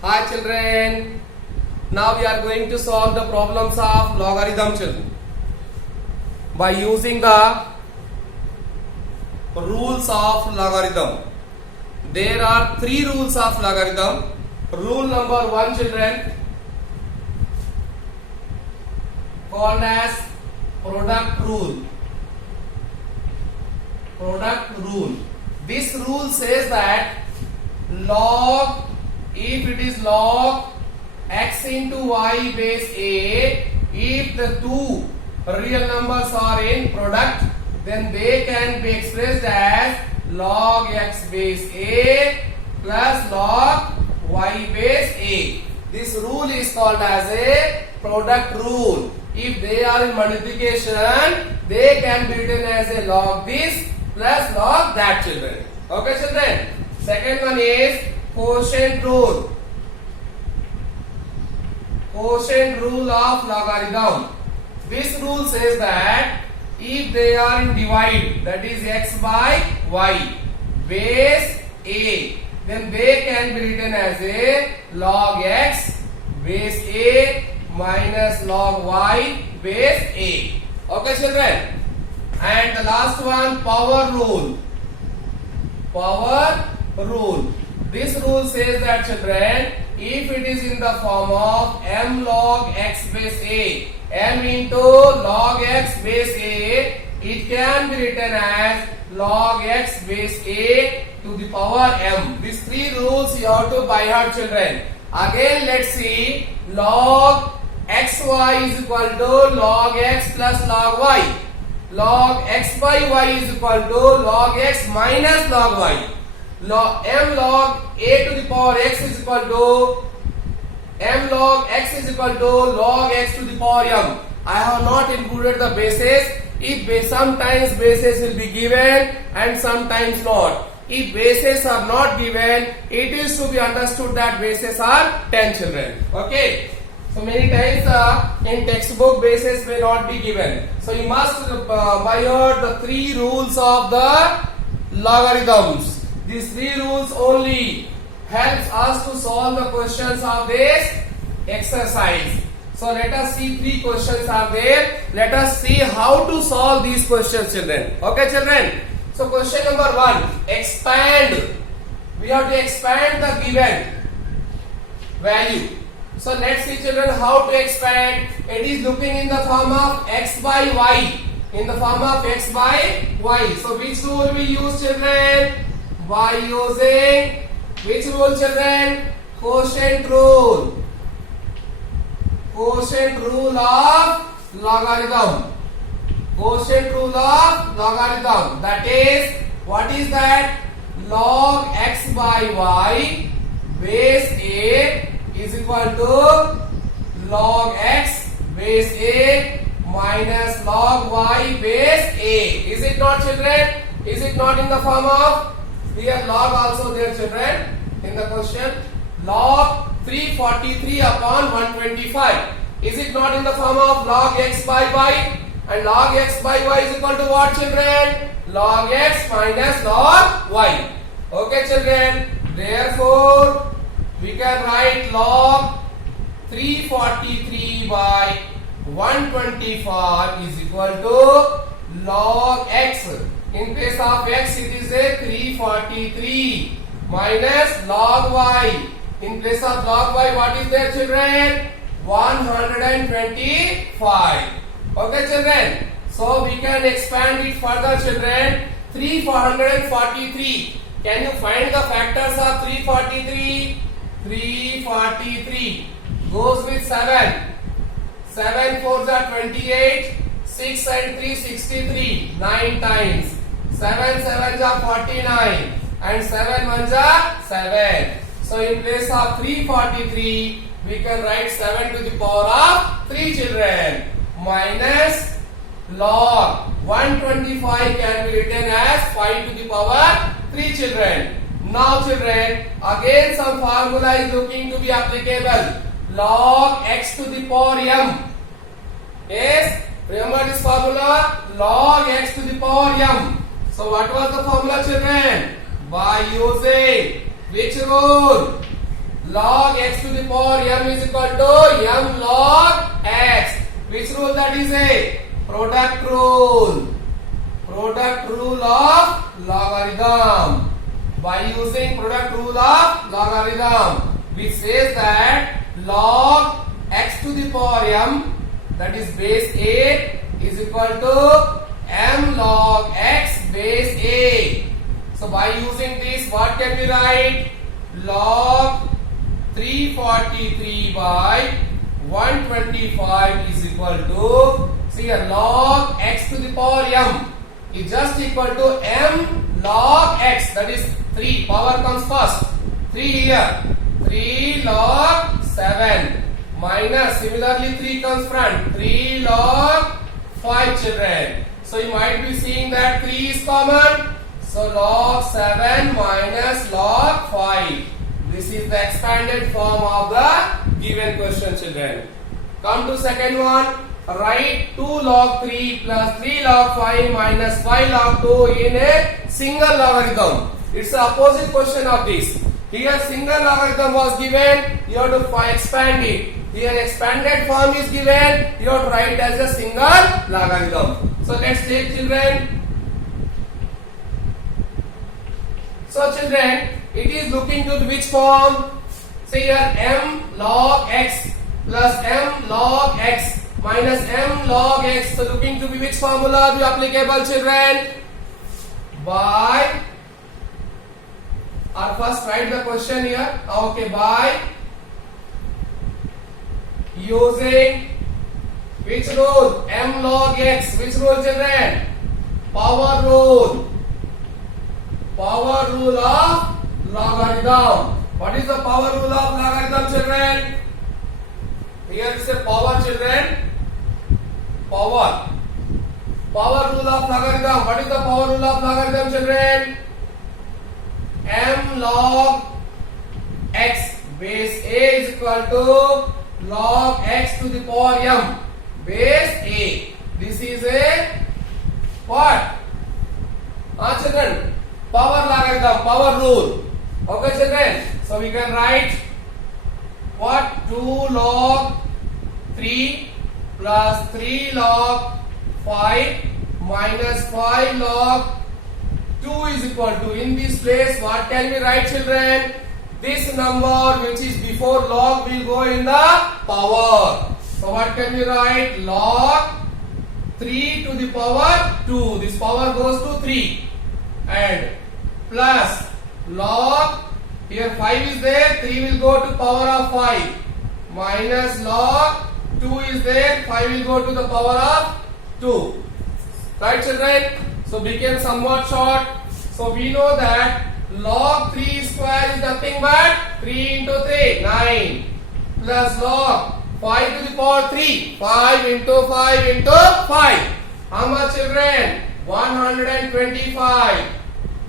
Hi children. Now we are going to solve the problems of logarithm children by using the rules of logarithm. There are three rules of logarithm. Rule number 1 children called as product rule. Product rule. This rule says that log, if it is log x into y base a, if the two real numbers are in product, then they can be expressed as log x base a plus log y base a. This rule is called as a product rule. If they are in multiplication, they can be written as a log this plus log that children. Okay children. Second one is quotient rule. Quotient rule of logarithm. This rule says that if they are in divide, that is x by y base a, then they can be written as a log x base a minus log y base a. Okay children. And the last one, power rule. Power rule. This rule says that children, if it is in the form of m log x base a, m into log x base a, it can be written as log x base a to the power m. These three rules you have to by heart children. Again let's see, log xy is equal to log x plus log y. Log x by y is equal to log x minus log y. Log m log a to the power x is equal to m log x is equal to log x to the power m. I have not included the bases. If sometimes bases will be given and sometimes not. If bases are not given, it is to be understood that bases are 10 children. Okay. So many times in textbook bases may not be given. So you must by heart the three rules of the logarithms. These three rules only helps us to solve the questions of this exercise. So let us see three questions are there. Let us see how to solve these questions children. Okay children. So question number 1, expand. We have to expand the given value. So let's see children how to expand. It is looking in the form of x by y. In the form of x by y. So which rule we use children? By using which rule children? Quotient rule. Quotient rule of logarithm. Quotient rule of logarithm. That is, what is that? Log x by y base a is equal to log x base a minus log y base a. Is it not children? Is it not in the form of here log also there children in the question? Log 343 upon 125. Is it not in the form of log x by y? And log x by y is equal to what children? Log x minus log y. Okay children. Therefore, we can write log 343 by 125 is equal to log x. In place of x it is a 343 minus log y. In place of log y what is there children? 125. Okay children. So we can expand it further children. 343. Can you find the factors of 343? 343 goes with 7. 7 4s are 28. 6 and 3 63. 9 times. 7 7s are 49. And 7 1s are 7. So in place of 343, we can write 7 to the power of 3 children. Minus log 125 can be written as 5 to the power 3 children. Now children, again some formula is looking to be applicable. Log x to the power m. Yes, remember this formula? Log x to the power m. So what was the formula children? By using which rule? log x to the power m is equal to m log x. Which rule that is a product rule? Product rule of logarithm. By using product rule of logarithm, which says that log x to the power m, that is base a, is equal to m log x base a. So by using this, what can we write? Log 343 by 125 is equal to, see here, log x to the power m is just equal to m log x, that is 3, power comes first, 3 here, 3 log 7 minus, similarly 3 comes front, 3 log 5 children. So you might be seeing that 3 is common, so log 7 minus log 5. This is the expanded form of the given question, children. Come to second one. Write 2 log 3 plus 3 log 5 minus 5 log 2 in a single logarithm. It's the opposite question of this. Here single logarithm was given, you have to expand it. Here expanded form is given, you have to write as a single logarithm. So let's take, children. So children, it is looking to which form? Say here m log x plus m log x minus m log x. So looking to be which formula be applicable, children? By, or first write the question here. Okay, by using which rule? M log x. Which rule, children? Power rule. Power rule of logarithm. What is the power rule of logarithm, children? Here is a power, children. Power. Power rule of logarithm. What is the power rule of logarithm, children? M log x base a is equal to log x to the power m base a. This is a what? Children, power logarithm, power rule. Okay, children. So we can write what? 2 log 3 plus 3 log 5 minus 5 log 2 is equal to, in this place what can we write, children? This number which is before log will go in the power. So what can we write? Log 3 to the power 2. This power goes to 3. And plus log, here 5 is there, 3 will go to power of 5. Minus log 2 is there, 5 will go to the power of 2. Right, children? So became somewhat short. So we know that log 3 square is nothing but 3 into 3, 9. Plus log 5 to the power 3, 5 into 5 into 5. How much, children? 125.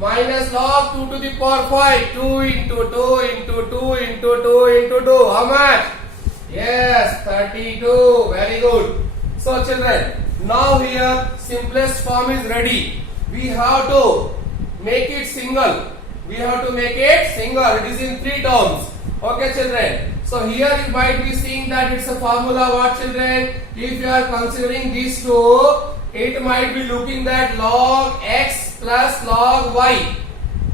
Minus log 2 to the power 5, 2 into 2 into 2 into 2 into 2. How much? Yes, 32. Very good. So children, now here simplest form is ready. We have to make it single. We have to make it single. It is in 3 terms. Okay, children. So here you might be seeing that it's a formula. What, children? If you are considering these two, it might be looking at log x plus log y.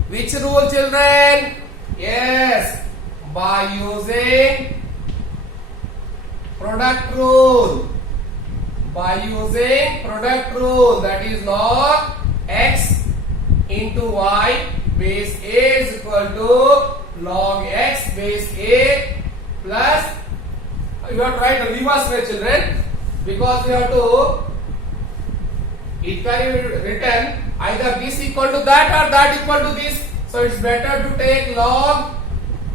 Which rule, children? Yes, by using product rule. By using product rule, that is log x into y base a is equal to log x base a plus, you have to write a reverse way, children, because we have to, it can be written either this equal to that or that equal to this. So it's better to take log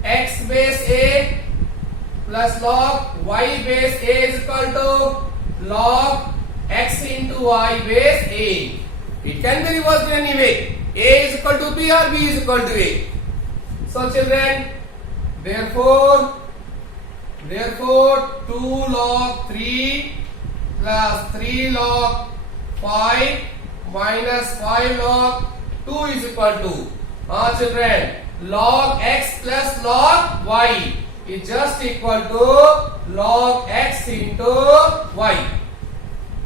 x base a plus log y base a is equal to log x into y base a. It can be reversed in any way. A is equal to b or b is equal to a. So children, therefore 2 log 3 plus 3 log 5 minus 5 log 2 is equal to, children, log x plus log y. is just equal to log x into y.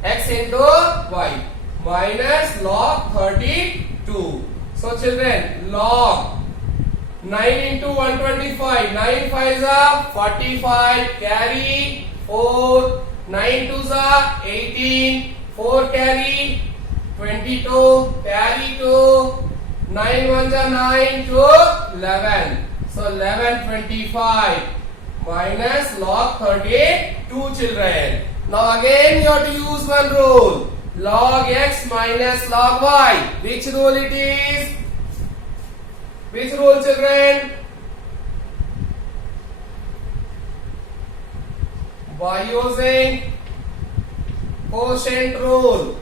X into y minus log 32. So children, log 9 into 125. 9 5s are 45. Carry 4. 9 2s are 18. 4 carry 22. Carry 2. 9 1s are 9 to 11. So 1125 minus log 32 children. Now again you have to use one rule. Log x minus log y. Which rule it is? Which rule children? By using quotient rule.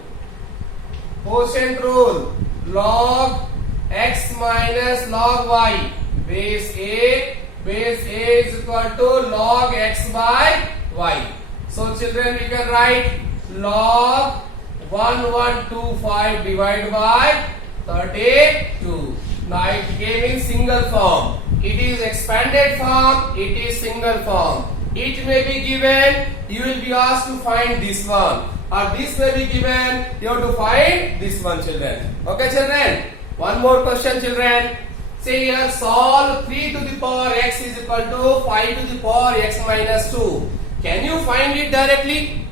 Quotient rule. Log x minus log y. Base A is equal to log x by y. So children, we can write log 1125 divided by 32. Now it came in single form. It is expanded form. It is single form. It may be given. You will be asked to find this one, or this may be given. You have to find this one, children. Okay, children. One more question, children. Say here, solve 3 to the power x is equal to 5 to the power x minus 2. Can you find it directly?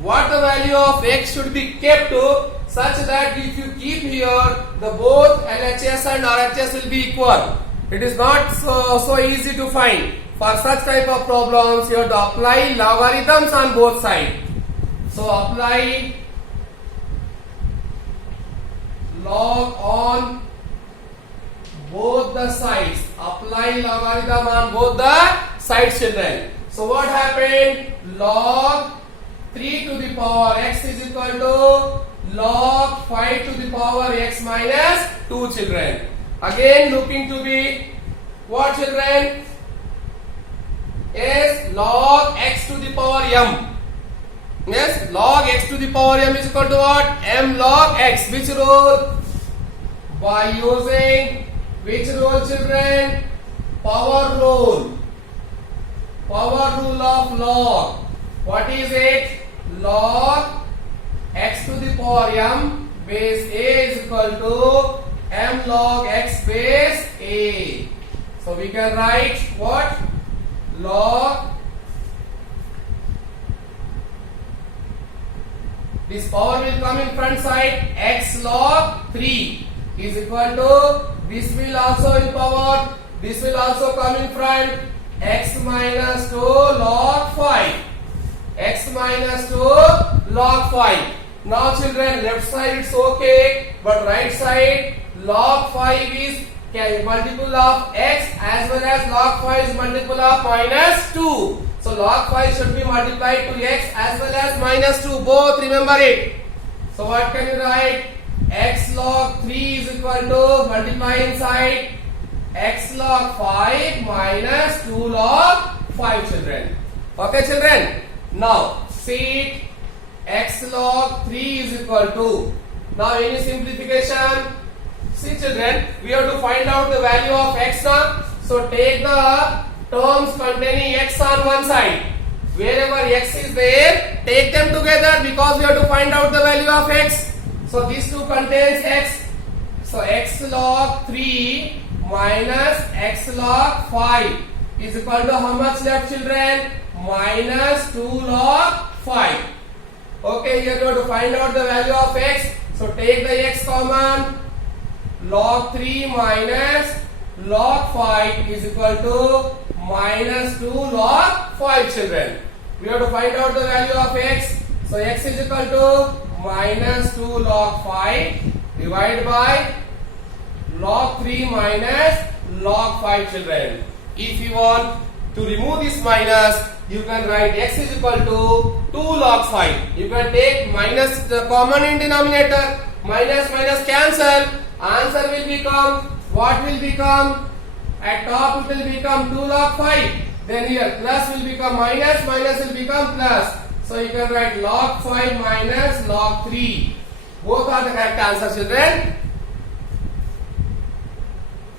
What the value of x should be kept to such that if you keep here, the both LHS and RHS will be equal. It is not so easy to find. For such type of problems, you have to apply logarithms on both sides. So apply log on both the sides. Apply logarithm on both the sides, children. So what happened? Log 3 to the power x is equal to log 5 to the power x minus 2, children. Again looking to be what, children? Is log x to the power m. Yes, log x to the power m is equal to what? M log x. Which rule? By using which rule, children? Power rule. Power rule of log. What is it? Log x to the power m base a is equal to m log x base a. So we can write what? Log, this power will come in front side, x log 3 is equal to, this will also in power, this will also come in front, x minus 2 log 5. X minus 2 log 5. Now children, left side it's okay, but right side log 5 is multiple of x as well as log 5 is multiple of minus 2. So log 5 should be multiplied to x as well as minus 2. Both remember it. So what can you write? X log 3 is equal to, multiply inside, x log 5 minus 2 log 5, children. Okay, children. Now see it, x log 3 is equal to, now any simplification? See children, we have to find out the value of x now. So take the terms containing x on one side. Wherever x is there, take them together because we have to find out the value of x. So these two contains x. So x log 3 minus x log 5 is equal to how much left, children? Minus 2 log 5. Okay, here we have to find out the value of x. So take the x common. Log 3 minus log 5 is equal to minus 2 log 5, children. We have to find out the value of x. So x is equal to minus 2 log 5 divided by log 3 minus log 5, children. If you want to remove this minus, you can write x is equal to 2 log 5. You can take minus the common in denominator. Minus minus cancel. Answer will become, what will become? At top it will become 2 log 5. Then here plus will become minus, minus will become plus. So you can write log 5 minus log 3. Both are the correct answers, children.